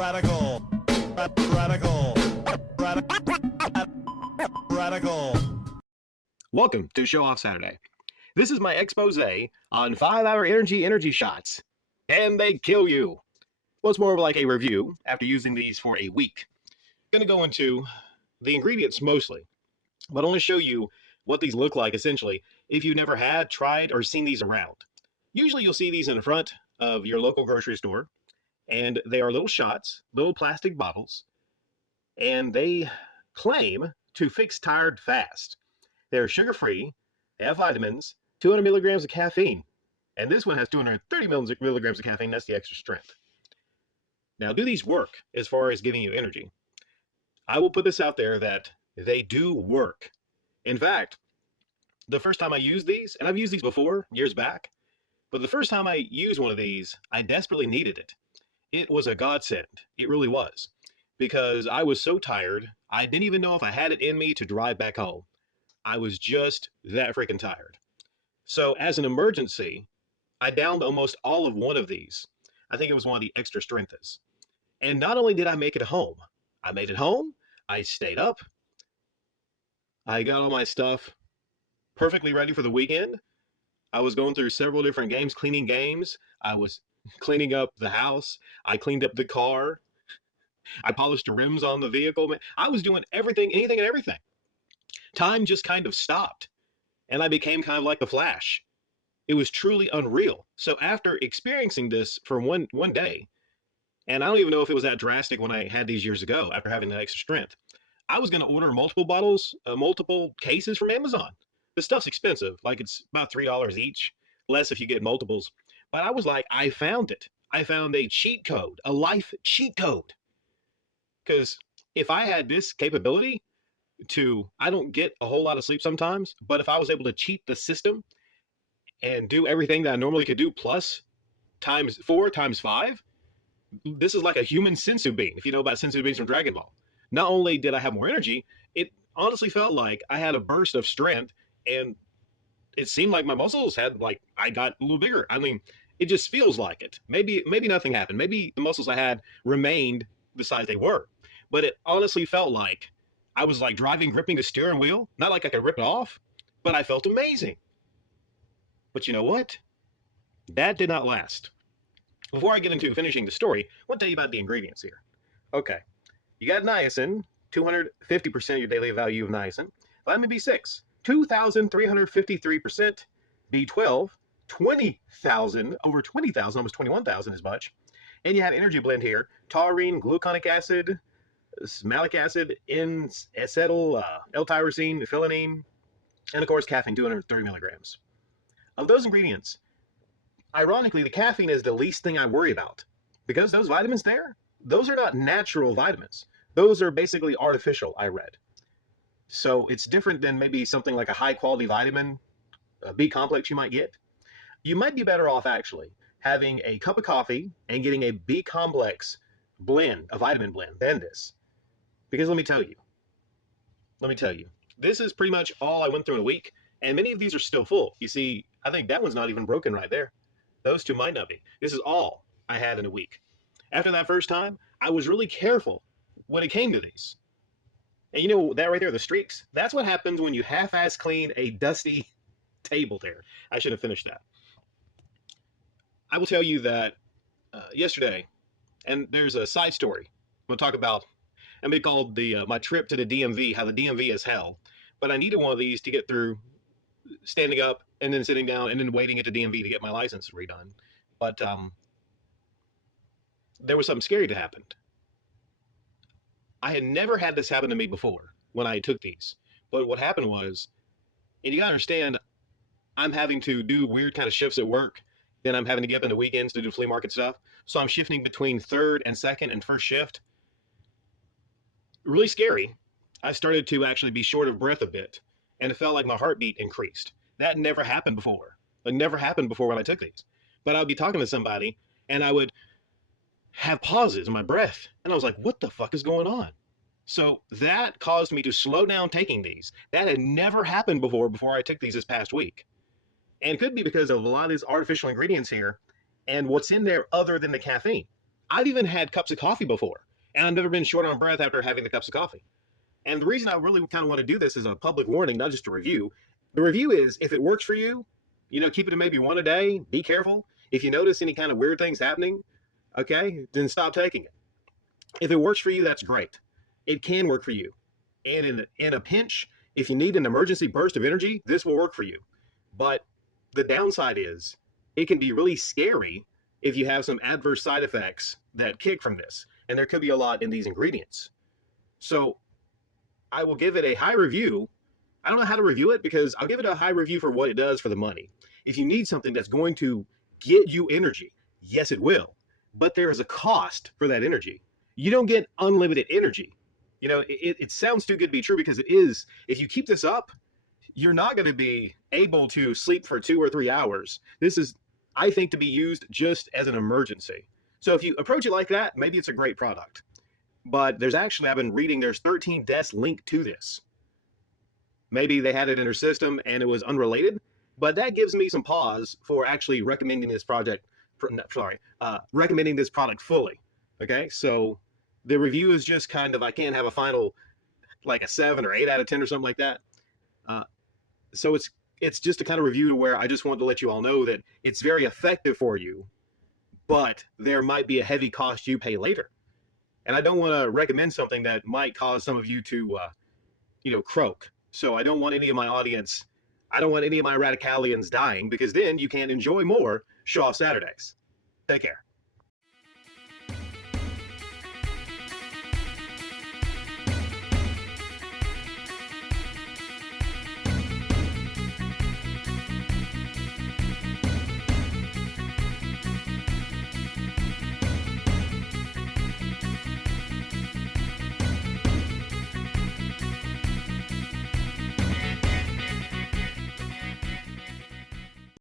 Radical. Radical. Radical. Welcome to Show Off Saturday. This is my expose on 5-hour energy shots. Can they kill you? Well, it's more of like a review after using these for a week. Going to go into the ingredients mostly, but only show you what these look like essentially if you've never had, tried, or seen these around. Usually you'll see these in the front of your local grocery store, and they are little shots, little plastic bottles, and they claim to fix tired fast. They're sugar-free, they have vitamins, 200 milligrams of caffeine, and this one has 230 milligrams of caffeine. That's the extra strength. Now, do these work as far as giving you energy? I will put this out there that they do work. In fact, the first time I used these, and I've used these before, years back, but the first time I used one of these, I desperately needed it. It was a godsend. It really was. Because I was so tired, I didn't even know if I had it in me to drive back home. I was just that freaking tired. So as an emergency, I downed almost all of one of these. I think it was one of the extra strengths. And not only did I make it home, I made it home, I stayed up, I got all my stuff perfectly ready for the weekend. I was going through several different games, cleaning games. I was cleaning up the house. I cleaned up the car. I polished the rims on the vehicle. I was doing everything, anything and everything. Time just kind of stopped, and I became kind of like the Flash. It was truly unreal. So after experiencing this for one day, and I don't even know if it was that drastic when I had these years ago after having that extra strength, I was going to order multiple bottles, multiple cases from Amazon. The stuff's expensive, like it's about $3 each, less if you get multiples. But I was like, I found it. I found a cheat code, a life cheat code. Because if I had this capability I don't get a whole lot of sleep sometimes, but if I was able to cheat the system and do everything that I normally could do plus times 4 times 5, this is like a human senzu bean, if you know about senzu beans from Dragon Ball. Not only did I have more energy, it honestly felt like I had a burst of strength, and it seemed like my muscles I got a little bigger. I mean, it just feels like it. Maybe nothing happened. Maybe the muscles I had remained the size they were. But it honestly felt like I was like gripping the steering wheel. Not like I could rip it off, but I felt amazing. But you know what? That did not last. Before I get into finishing the story, I want to tell you about the ingredients here. Okay, you got niacin, 250% of your daily value of niacin. Vitamin B6, 2,353%. B12, 20,000, over 20,000, almost 21,000 as much. And you have energy blend here, taurine, gluconic acid, malic acid, N-acetyl, L-tyrosine, phenylalanine, and of course caffeine, 230 milligrams. Of those ingredients, ironically, the caffeine is the least thing I worry about, because those vitamins there, those are not natural vitamins. Those are basically artificial, I read. So it's different than maybe something like a high quality vitamin, a B complex you might get. You might be better off actually having a cup of coffee and getting a B complex blend, a vitamin blend, than this. Because let me tell you, this is pretty much all I went through in a week, and many of these are still full. You see, I think that one's not even broken right there. Those two might not be. This is all I had in a week. After that first time, I was really careful when it came to these. And you know that right there, the streaks, that's what happens when you half-ass clean a dusty table there. I should have finished that. I will tell you that yesterday, and there's a side story. I'm going to talk about, and they called my trip to the DMV, how the DMV is hell. But I needed one of these to get through standing up and then sitting down and then waiting at the DMV to get my license redone. But there was something scary that happened. I had never had this happen to me before when I took these. But what happened was, and you gotta understand, I'm having to do weird kind of shifts at work. Then I'm having to get up in the weekends to do flea market stuff. So I'm shifting between third and second and first shift. Really scary. I started to actually be short of breath a bit, and it felt like my heartbeat increased. That never happened before. It never happened before when I took these. But I would be talking to somebody, and I would have pauses in my breath, and I was like, what the fuck is going on? So that caused me to slow down taking these. That had never happened before I took these this past week. And it could be because of a lot of these artificial ingredients here and what's in there other than the caffeine. I've even had cups of coffee before, and I've never been short on breath after having the cups of coffee. And the reason I really kind of want to do this is a public warning, not just a review. The review is if it works for you, keep it to maybe one a day. Be careful. If you notice any kind of weird things happening, okay, then stop taking it. If it works for you, that's great. It can work for you. And in a pinch, if you need an emergency burst of energy, this will work for you. But the downside is it can be really scary if you have some adverse side effects that kick from this. And there could be a lot in these ingredients. So I will give it a high review. I don't know how to review it because I'll give it a high review for what it does for the money. If you need something that's going to get you energy, yes, it will. But there is a cost for that energy. You don't get unlimited energy. It sounds too good to be true because it is. If you keep this up, you're not going to be able to sleep for 2 or 3 hours. This is, I think, to be used just as an emergency. So if you approach it like that, maybe it's a great product. But there's actually, I've been reading, there's 13 deaths linked to this. Maybe they had it in their system and it was unrelated, but that gives me some pause for actually recommending this recommending this product fully. Okay, so the review is just kind of, I can't have a final, like a 7 or 8 out of 10 or something like that. So it's just a kind of review to where I just wanted to let you all know that it's very effective for you, but there might be a heavy cost you pay later. And I don't want to recommend something that might cause some of you to, croak. So I don't want any of my audience, I don't want any of my radicalians dying, because then you can't enjoy more Show Off Saturdays. Take care.